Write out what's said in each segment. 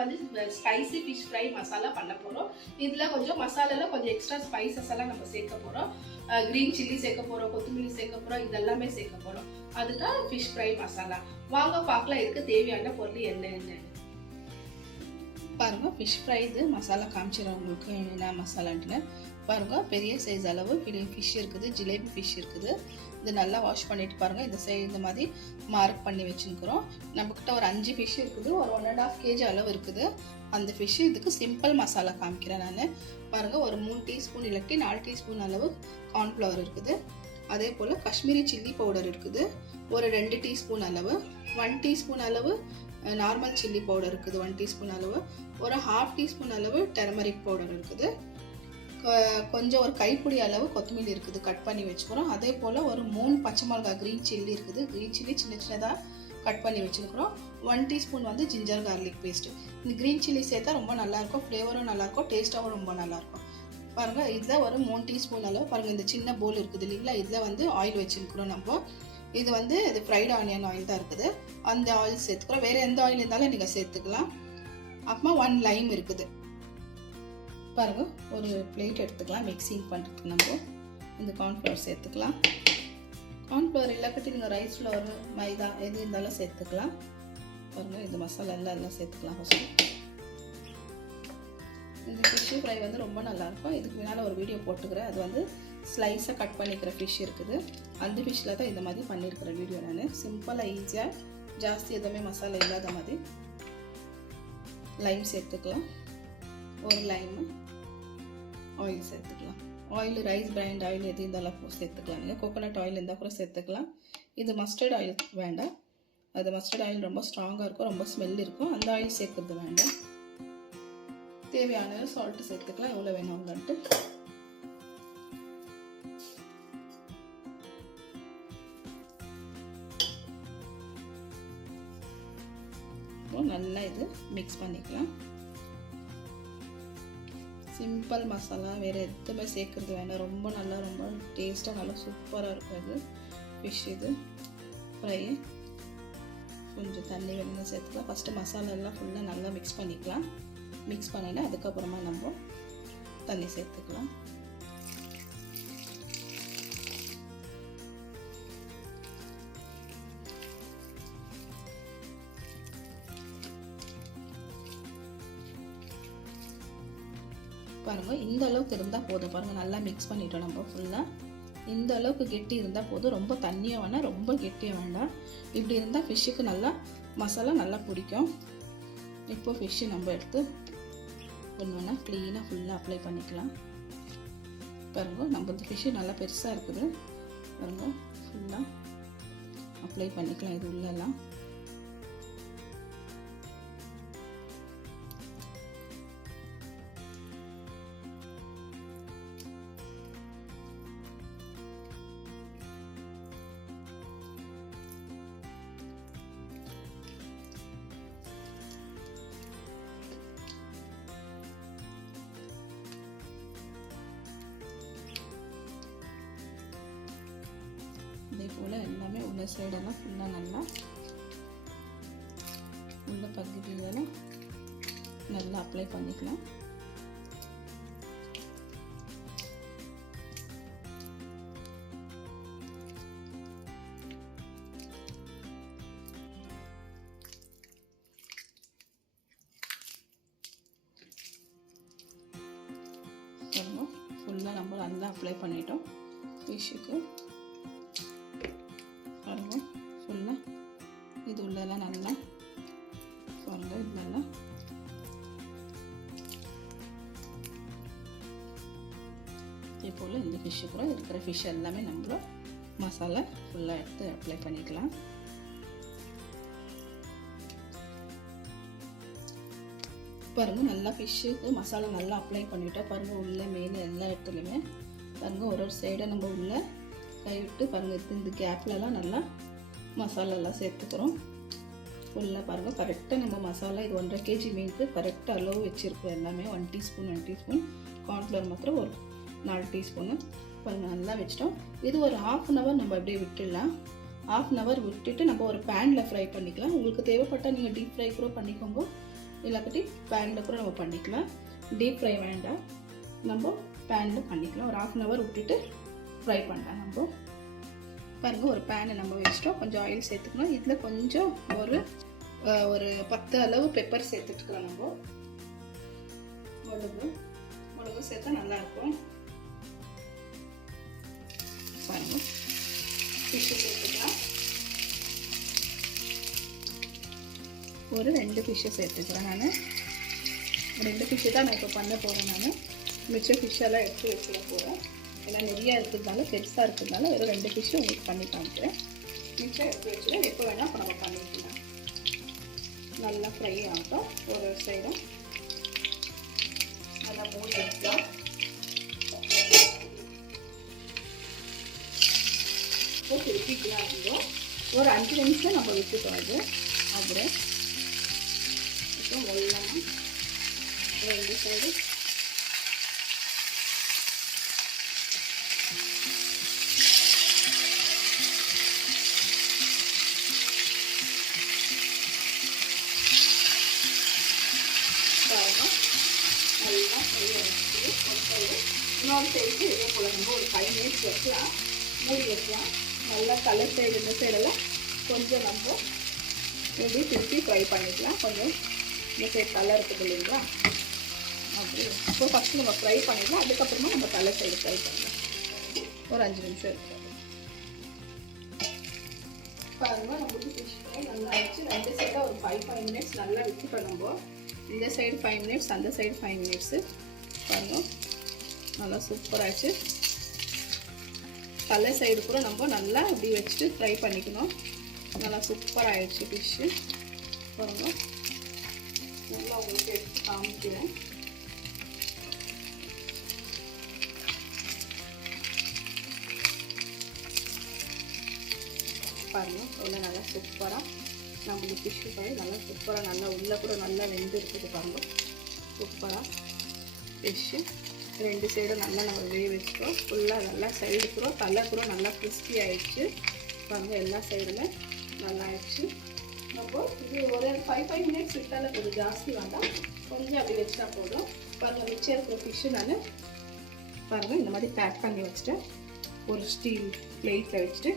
வந்து spicy fish fry masala பண்ண போகிறோம். இதில் கொஞ்சம் மசாலாவில் கொஞ்சம் எக்ஸ்ட்ரா ஸ்பைசஸ் எல்லாம் நம்ம சேர்க்க போகிறோம். க்ரீன் சில்லி சேர்க்க போகிறோம், கொத்தமல்லி சேர்க்க போகிறோம், இதெல்லாமே சேர்க்க போகிறோம். அதுதான் ஃபிஷ் ஃப்ரை மசாலா. வாங்க பார்க்கலாம் இதுக்கு தேவையான பொருள் என்னென்னு. பாருங்கள், ஃபிஷ் ஃப்ரை இது மசாலா காமிச்சிடும் உங்களுக்கு என்ன மசாலான்ட்டுன்னு. பாருங்கள், பெரிய சைஸ் அளவு ஃபிஷ் இருக்குது, ஜிலேபி ஃபிஷ் இருக்குது. இது நல்லா வாஷ் பண்ணிட்டு பாருங்கள், இந்த மாதிரி மார்க் பண்ணி வச்சுருக்கிறோம். நம்மக்கிட்ட ஒரு 5 ஃபிஷ் இருக்குது, ஒரு 1.5 kg அளவு இருக்குது. அந்த ஃபிஷ்ஷு இதுக்கு சிம்பிள் மசாலா காமிக்கிறேன் நான். பாருங்கள், ஒரு 3 டீஸ்பூன் இல்லாட்டி 4 டீஸ்பூன் அளவு கார்ன்ஃப்ளவர் இருக்குது. அதே போல் காஷ்மீரி சில்லி பவுடர் இருக்குது, ஒரு 2 டீஸ்பூன் அளவு. 1 டீஸ்பூன் அளவு நார்மல் சில்லி பவுடர் இருக்குது, 1 டீஸ்பூன் அளவு. ஒரு 1/2 டீஸ்பூன் அளவு டர்மரிக் பவுடர் இருக்குது. கொஞ்சம் ஒரு கைப்பிடி அளவு கொத்தமல்லி இருக்குது, கட் பண்ணி வச்சுக்கிறோம். அதே போல் ஒரு 3 பச்சை மிளகாய் க்ரீன் சில்லி இருக்குது, க்ரீன் சில்லி சின்ன சின்னதாக கட் பண்ணி வச்சுருக்கிறோம். 1 டீஸ்பூன் வந்து ஜிஞ்சர் கார்லிக் பேஸ்ட்டு. இந்த க்ரீன் சில்லி சேர்த்தா ரொம்ப நல்லாயிருக்கும், ஃப்ளேவரும் நல்லாயிருக்கும், டேஸ்ட்டாகவும் ரொம்ப நல்லாயிருக்கும். பாருங்கள், இதில் ஒரு 3 டீஸ்பூன் அளவு. பாருங்கள், இந்த சின்ன போல் இருக்குது இல்லைங்களா, இதில் வந்து ஆயில் வச்சுருக்கிறோம் நம்ம. இது வந்து இது ஃப்ரைட் ஆனியன் ஆயில் தான் இருக்குது, அந்த ஆயில் சேர்த்துக்கிறோம். வேறு எந்த ஆயில் இருந்தாலும் நீங்கள் சேர்த்துக்கலாம். அப்புறமா 1 லைம் இருக்குது. பாருங்கள், ஒரு பிளேட் எடுத்துக்கலாம் மிக்சிங் பண்ணுறதுக்கு. நம்ம இந்த கார்ன்ஃப்ளவர் சேர்த்துக்கலாம். கார்ன்ஃப்ளவர் இல்லாக்கட்டி நீங்கள் ரைஸ் ஃப்ளவர், மைதா எது இருந்தாலும் சேர்த்துக்கலாம். பாருங்கள், இந்த மசாலா எல்லாம் சேர்த்துக்கலாம் ஃபஸ்ட்டு. இந்த ஃபிஷ் ஃப்ரை வந்து ரொம்ப நல்லாயிருக்கும். இதுக்கு முன்னால் ஒரு வீடியோ போட்டுக்கிறேன், அது வந்து ஸ்லைஸாக கட் பண்ணிக்கிற ஃபிஷ் இருக்குது. அந்த ஃபிஷ்ஷில் தான் இந்த மாதிரி பண்ணியிருக்கிற வீடியோ நான். சிம்பிளாக ஈஸியாக, ஜாஸ்தி எதுவுமே மசாலா இல்லாத மாதிரி. லைம் சேர்த்துக்கலாம், ஒரு லைமு. ஆயில் சேர்த்துக்கலாம். ஆயில் ரைஸ் பிராண்ட் ஆயில் எது இருந்தாலும் சேர்த்துக்கலாம். நீங்கள் கோகோனட் ஆயில் இருந்தால் கூட சேர்த்துக்கலாம். இது மஸ்டர்ட் ஆயில் வேண்டாம், அது மஸ்டர்ட் ஆயில் ரொம்ப ஸ்ட்ராங்காக இருக்கும், ரொம்ப ஸ்மெல் இருக்கும், அந்த ஆயில் சேர்க்குறது வேண்டாம். தேவையான சால்ட்டு சேர்த்துக்கலாம், எவ்வளோ வேணும்னுட்டு. நல்லா இது மிக்ஸ் பண்ணிக்கலாம். சிம்பிள் மசாலா, வேறு எதுவுமே சேர்க்குறது வேண்டாம். ரொம்ப நல்லா, ரொம்ப டேஸ்ட்டாக நல்லா சூப்பராக இருக்குது ஃபிஷ் இது ஃப்ரை. கொஞ்சம் தண்ணி வேணும்னு சேர்த்துக்கலாம். ஃபஸ்ட்டு மசாலா எல்லாம் ஃபுல்லாக நல்லா மிக்ஸ் பண்ணிக்கலாம். மிக்ஸ் பண்ணினா அதுக்கப்புறமா நம்ம தண்ணி சேர்த்துக்கலாம். பாருங்கள், இந்த அளவுக்கு இருந்தால் போதும். பாருங்கள், நல்லா மிக்ஸ் பண்ணிட்டோம் நம்ம ஃபுல்லாக. இந்த அளவுக்கு கெட்டி இருந்தால் போதும், ரொம்ப தண்ணியாக வேணாம், ரொம்ப கெட்டியாக வேண்டாம். இப்படி இருந்தால் ஃபிஷ்ஷுக்கு நல்லா மசாலா நல்லா பிடிக்கும். இப்போ ஃபிஷ்ஷு நம்ம எடுத்து ஒன்று க்ளீனாக ஃபுல்லாக அப்ளை பண்ணிக்கலாம். பாருங்கள், நம்ம இந்த ஃபிஷ்ஷு நல்லா பெருசாக இருக்குது. பாருங்கள், ஃபுல்லாக அப்ளை பண்ணிக்கலாம் இது உள்ளெல்லாம். இதே போல் எல்லாமே உள்ள சைடெல்லாம் ஃபுல்லாக நல்லா உள்ள பகுதியெல்லாம் நல்லா அப்ளை பண்ணிக்கலாம். ஃபுல்லாக நம்ம நல்லா அப்ளை பண்ணிட்டோம் ஃபிஷ்ஷுக்கு. பாருங்கள், ஃபுல்லாக இது உள்ளெல்லாம் நல்லா பாருங்கள், இதெல்லாம் இதே போல் இந்த ஃபிஷ்ஷு கூட இருக்கிற ஃபிஷ் எல்லாமே நம்மளும் மசாலா ஃபுல்லாக எடுத்து அப்ளை பண்ணிக்கலாம். பாருங்கள், நல்லா ஃபிஷ்ஷுக்கு மசாலா நல்லா அப்ளை பண்ணிவிட்டோம். பாருங்கள், உள்ளே மெயின் எல்லா இடத்துலையுமே பாருங்கள், ஒரு சைடை நம்ம உள்ளே கைவிட்டு பாருங்கள், இந்த கேப்லலாம் நல்லா மசாலாலாம் சேர்த்துக்கிறோம். ஃபுல்லாக பாருங்கள், கரெக்டாக நம்ம மசாலா இது 1.5 kg மீனுக்கு கரெக்டாக அளவு வச்சுருக்கோம். எல்லாமே 1 டீஸ்பூன் கார்ன்ஃப்ளவர் மாத்திரம் ஒரு 4 டீஸ்பூனு பாருங்கள் நல்லா வச்சிட்டோம். இது ஒரு 1/2 hour நம்ம அப்படியே விட்டுடலாம். 1/2 hour விட்டுட்டு நம்ம ஒரு பேனில் ஃப்ரை பண்ணிக்கலாம். உங்களுக்கு தேவைப்பட்டால் நீங்கள் டீப் ஃப்ரை கூட பண்ணிக்கோங்க. இல்லாட்டி பேனில் கூட நம்ம பண்ணிக்கலாம். டீப் ஃப்ரை வேண்டாம், நம்ம பேனில் பண்ணிக்கலாம். ஒரு 1/2 hour விட்டுட்டு ஃப்ரை பண்ணலாம். நம்ம பாருங்கள், ஒரு பேனை நம்ம வச்சிட்டோம். கொஞ்சம் ஆயில் சேர்த்துக்கணும். இதில் கொஞ்சம் ஒரு 10 அளவு பெப்பர் சேர்த்துட்டுக்கலாம். நம்ம மிளகு சேர்த்தா நல்லாயிருக்கும். பாருங்கள், ஃபிஷ்ஷு சேர்த்துக்கலாம். ஒரு 2 ஃபிஷ்ஷை சேர்த்துக்கிறேன். நான் 2 ஃபிஷ்ஷு தான் நான் இப்போ பண்ண போகிறேன். நான் மிச்சம் ஃபிஷ்ஷெல்லாம் எடுத்து வச்சுட போகிறேன். ஏன்னா நிறையா இருக்கிறதுனால, பெருசாக இருக்கிறதுனால ஒரு 2 ஃபிஷ்ஷு உங்களுக்கு பண்ணி காமிக்கிறேன். மிச்சம் எடுத்து வச்சுட்டு எப்போ வேணால் இப்போ நம்ம பண்ணிக்கலாம். நல்லா ஃப்ரை ஆகட்டும். ஒரு சைடும் நல்லா மூடி வைக்கலாம். இப்போ திருப்பிக்கலாம். இருந்தோம் ஒரு 5 நிமிஷம் நம்ம விட்டுட்டோம். அது அப்படியே இப்போ வெள்ளம் 2 சைடு நல்லா ஃப்ரை ஆகிடுச்சு. ஒரு சைடு இன்னொரு சைடுக்கு இதே போல் நம்ம ஒரு 5 minutes வைக்கலாம். மூடி வைக்கலாம். நல்லா கலர் சைடு இந்த சைடெல்லாம் கொஞ்சம் நம்ம இப்படி திருப்பி ஃப்ரை பண்ணிக்கலாம். கொஞ்சம் இந்த சைடு கலர் இருக்குது இல்லைங்களா, அப்படி இப்போ ஃபஸ்ட்டு நம்ம ஃப்ரை பண்ணிடலாம். அதுக்கப்புறமா நம்ம கலர் சைடு ஃப்ரை பண்ணலாம். ஒரு 5 நிமிஷம் இருக்குது. பாருங்கள், நம்மளுக்கு ஃபிஷ் ஃப்ரை நல்லா ஆயிடுச்சு. 2 சைடாக ஒரு 5 minutes நல்லா விட்டுட்டோம். நம்ம இந்த சைடு 5 minutes, அந்த சைடு 5 minutes. பாருங்கள், நல்லா சூப்பராகிடுச்சு. கலர் சைடு கூட நம்ம நல்லா இப்படி வச்சுட்டு ஃப்ரை பண்ணிக்கணும். நல்லா சூப்பராகிடுச்சு ஃபிஷ்ஷு. பாருங்கள், நல்லா உங்களுக்கு எடுத்து காமிக்கிறேன். பாருங்கள், எவ்வளோ நல்லா சூப்பராக நம்மளுக்கு ஃபிஷ் ஃப்ரை நல்லா சூப்பராக நல்லா உள்ளே கூட நல்லா வெந்து இருக்குது. பாருங்கள், சூப்பராக ஃபிஷ்ஷு 2 சைடும் நல்லா நம்ம வேக வச்சுட்டோம். ஃபுல்லாக நல்லா சைடு கூட கலர் கூட நல்லா கிறிஸ்பி ஆகிடுச்சு. பாருங்கள், எல்லா சைடுமே நல்லா ஆயிடுச்சு. நம்ம இது ஒரு 5 minutes விட்டாலும் கொஞ்சம் ஜாஸ்தி வேண்டாம், கொஞ்சம் அப்படி வச்சுட்டா போதும். பாருங்கள், மிச்சம் இருக்கிற ஃபிஷ்ஷு நான் பாருங்கள் இந்த மாதிரி பேக் பண்ணி வச்சுட்டேன். ஒரு ஸ்டீல் பிளேட்டில் வச்சுட்டு,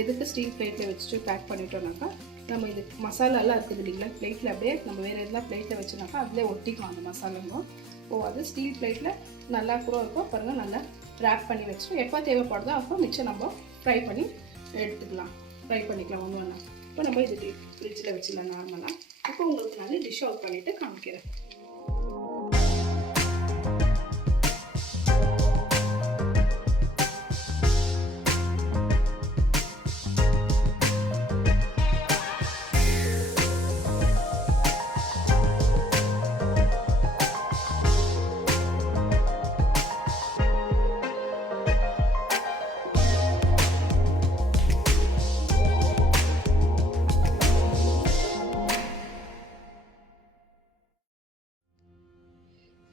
எதுக்கு ஸ்டீல் பிளேட்டில் வச்சுட்டு பேக் பண்ணிட்டோம்னாக்கா நம்ம இது மசாலாலாம் இருக்குது இல்லைங்களா, பிளேட்டில் அப்படியே நம்ம வேறு எதுனா பிளேட்டில் வச்சோம்னாக்கா அதிலே ஒட்டிக்கும் அந்த மசாலாவும். அது ஸ்டீல் பிளேட்டில் நல்லா கூட இருக்கும். பாருங்கள், நல்லா ரேப் பண்ணி வச்சுட்டு எப்போ தேவைப்படுதோ அப்போ மிச்சம் நம்ம ஃப்ரை பண்ணி எடுத்துக்கலாம். ஃப்ரை பண்ணிக்கலாம் ஒன்று ஒன்றா. இப்போ நம்ம இது ஃப்ரிட்ஜில் வச்சிடலாம் நார்மலாக. இப்போ உங்களுக்கு நான் டிஷ் அவுட் பண்ணிவிட்டு காமிக்கிறேன்.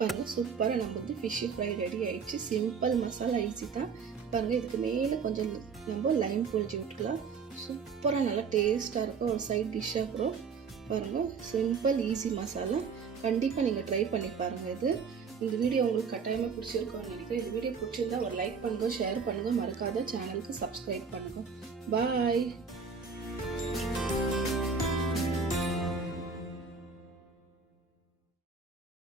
பாருங்கள், சூப்பராக நம்ம வந்து ஃபிஷ் ஃப்ரை ரெடி ஆகிடுச்சு. சிம்பிள் மசாலா, ஈஸி தான். பாருங்கள், இதுக்கு மேலே கொஞ்சம் நம்ம லைம் புழிஞ்சு விட்டுக்கலாம். சூப்பராக நல்லா டேஸ்ட்டாக இருக்கும். ஒரு சைட் டிஷ்ஷாக கூட. பாருங்கள், சிம்பிள் ஈஸி மசாலா. கண்டிப்பாக நீங்கள் ட்ரை பண்ணி பாருங்கள். இந்த வீடியோ உங்களுக்கு கட்டாயமாக பிடிச்சிருக்கோன்னு நினைக்கிறேன். இந்த வீடியோ பிடிச்சிருந்தா ஒரு லைக் பண்ணுங்கள், ஷேர் பண்ணுங்கள், மறக்காத சேனலுக்கு சப்ஸ்கிரைப் பண்ணுங்கள். பாய்.